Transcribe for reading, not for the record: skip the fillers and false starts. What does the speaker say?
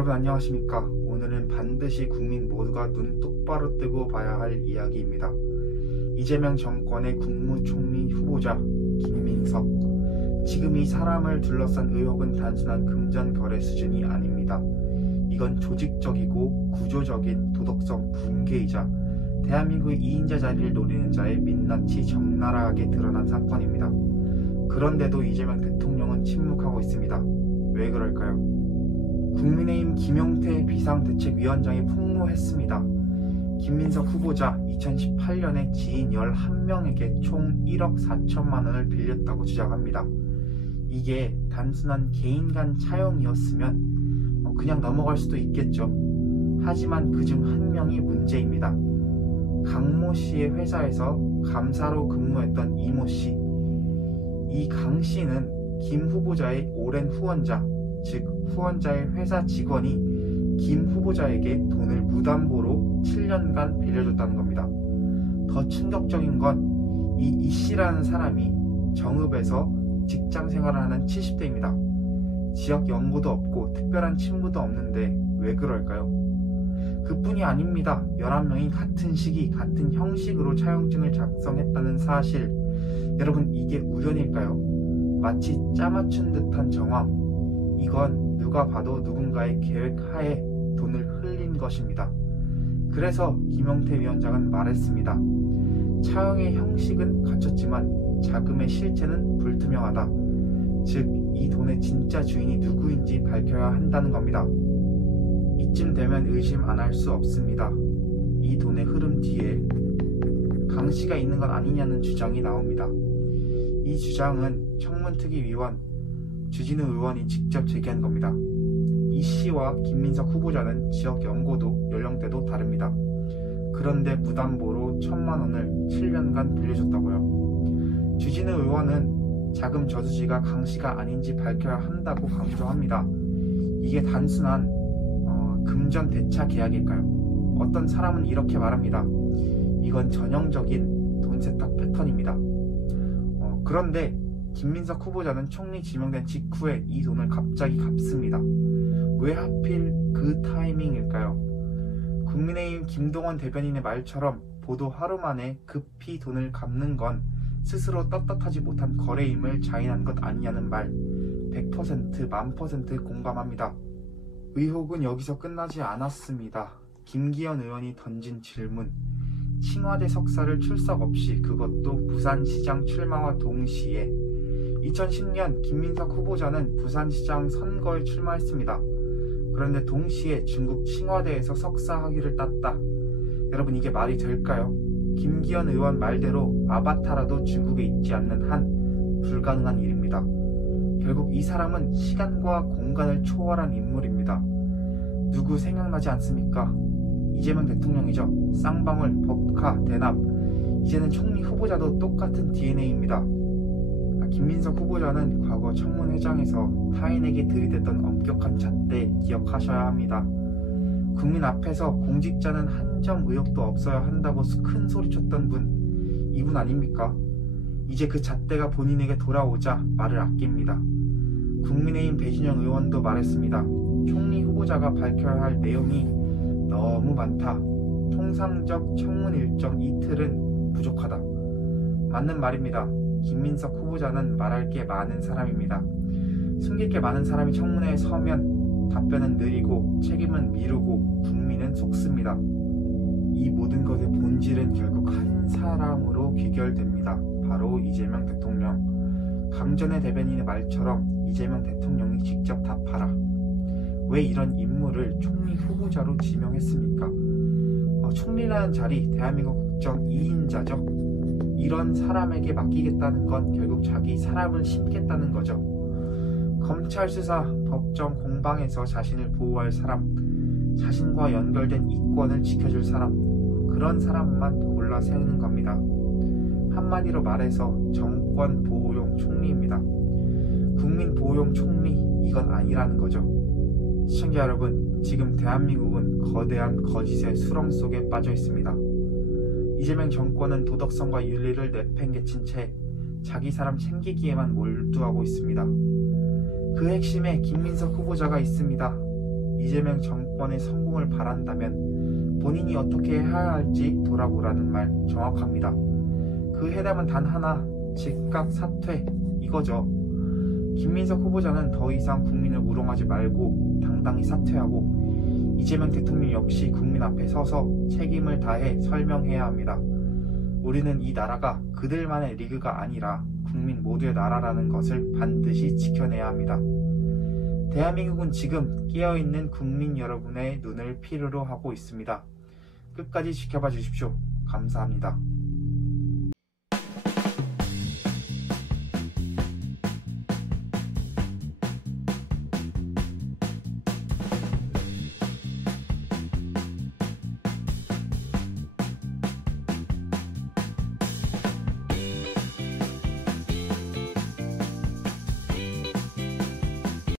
여러분 안녕하십니까? 오늘은 반드시 국민 모두가 눈 똑바로 뜨고 봐야 할 이야기입니다. 이재명 정권의 국무총리 후보자 김민석. 지금 이 사람을 둘러싼 의혹은 단순한 금전거래 수준이 아닙니다. 이건 조직적이고 구조적인 도덕성 붕괴이자 대한민국 2인자 자리를 노리는 자의 민낯이 적나라하게 드러난 사건입니다. 그런데도 이재명 대통령은 침묵하고 있습니다. 왜 그럴까요? 국민의힘 김용태 비상대책위원장이 폭로했습니다. 김민석 후보자 2018년에 지인 11명에게 총 1억 4천만 원을 빌렸다고 주장합니다. 이게 단순한 개인 간 차용이었으면 그냥 넘어갈 수도 있겠죠. 하지만 그중 한 명이 문제입니다. 강모 씨의 회사에서 감사로 근무했던 이모 씨. 이 강 씨는 김 후보자의 오랜 후원자, 즉 후원자의 회사 직원이 김 후보자에게 돈을 무담보로 7년간 빌려줬다는 겁니다. 더 충격적인 건 이 씨라는 사람이 정읍에서 직장 생활을 하는 70대입니다. 지역 연고도 없고 특별한 친구도 없는데 왜 그럴까요? 그뿐이 아닙니다. 11명이 같은 시기, 같은 형식으로 차용증을 작성했다는 사실. 여러분, 이게 우연일까요? 마치 짜맞춘 듯한 정황. 이건 누가 봐도 누군가의 계획하에 돈을 흘린 것입니다. 그래서 김용태 위원장은 말했습니다. 차용의 형식은 갖췄지만 자금의 실체는 불투명하다. 즉, 이 돈의 진짜 주인이 누구인지 밝혀야 한다는 겁니다. 이쯤 되면 의심 안 할 수 없습니다. 이 돈의 흐름 뒤에 강 씨가 있는 건 아니냐는 주장이 나옵니다. 이 주장은 청문특위위원 주진우 의원이 직접 제기한 겁니다. 이 씨와 김민석 후보자는 지역 연고도 연령대도 다릅니다. 그런데 무담보로 1,000만 원을 7년간 빌려줬다고요. 주진우 의원은 자금 저수지가 강 씨가 아닌지 밝혀야 한다고 강조합니다. 이게 단순한 금전 대차 계약일까요? 어떤 사람은 이렇게 말합니다. 이건 전형적인 돈 세탁 패턴입니다. 그런데 김민석 후보자는 총리 지명된 직후에 이 돈을 갑자기 갚습니다. 왜 하필 그 타이밍일까요? 국민의힘 김동원 대변인의 말처럼 보도 하루 만에 급히 돈을 갚는 건 스스로 떳떳하지 못한 거래임을 자인한 것 아니냐는 말 100% 1000% 공감합니다. 의혹은 여기서 끝나지 않았습니다. 김기현 의원이 던진 질문. 칭화대 석사를 출석 없이, 그것도 부산시장 출마와 동시에. 2010년 김민석 후보자는 부산시장 선거에 출마했습니다. 그런데 동시에 중국 칭화대에서 석사 학위를 땄다. 여러분, 이게 말이 될까요? 김기현 의원 말대로 아바타라도 중국에 있지 않는 한 불가능한 일입니다. 결국 이 사람은 시간과 공간을 초월한 인물입니다. 누구 생각나지 않습니까? 이재명 대통령이죠. 쌍방울, 법카, 대납. 이제는 총리 후보자도 똑같은 DNA입니다. 김민석 후보자는 과거 청문회장에서 타인에게 들이댔던 엄격한 잣대 기억하셔야 합니다. 국민 앞에서 공직자는 한 점 의혹도 없어야 한다고 큰 소리쳤던 분, 이분 아닙니까? 이제 그 잣대가 본인에게 돌아오자 말을 아낍니다. 국민의힘 배진영 의원도 말했습니다. 총리 후보자가 밝혀야 할 내용이 너무 많다. 통상적 청문 일정 이틀은 부족하다. 맞는 말입니다. 김민석 후보자는 말할 게 많은 사람입니다. 숨길 게 많은 사람이 청문회에 서면 답변은 느리고 책임은 미루고 국민은 속습니다. 이 모든 것의 본질은 결국 한 사람으로 귀결됩니다. 바로 이재명 대통령. 강전의 대변인의 말처럼 이재명 대통령이 직접 답하라. 왜 이런 인물을 총리 후보자로 지명했습니까? 총리라는 자리, 대한민국 국정 2인자죠. 이런 사람에게 맡기겠다는 건 결국 자기 사람을 심겠다는 거죠. 검찰 수사, 법정 공방에서 자신을 보호할 사람, 자신과 연결된 이권을 지켜줄 사람, 그런 사람만 골라 세우는 겁니다. 한마디로 말해서 정권 보호용 총리입니다. 국민 보호용 총리, 이건 아니라는 거죠. 시청자 여러분, 지금 대한민국은 거대한 거짓의 수렁 속에 빠져 있습니다. 이재명 정권은 도덕성과 윤리를 내팽개친 채 자기 사람 챙기기에만 몰두하고 있습니다. 그 핵심에 김민석 후보자가 있습니다. 이재명 정권의 성공을 바란다면 본인이 어떻게 해야 할지 돌아보라는 말 정확합니다. 그 해답은 단 하나, 즉각 사퇴 이거죠. 김민석 후보자는 더 이상 국민을 우롱하지 말고 당당히 사퇴하고 이재명 대통령 역시 국민 앞에 서서 책임을 다해 설명해야 합니다. 우리는 이 나라가 그들만의 리그가 아니라 국민 모두의 나라라는 것을 반드시 지켜내야 합니다. 대한민국은 지금 깨어있는 국민 여러분의 눈을 필요로 하고 있습니다. 끝까지 지켜봐 주십시오. 감사합니다.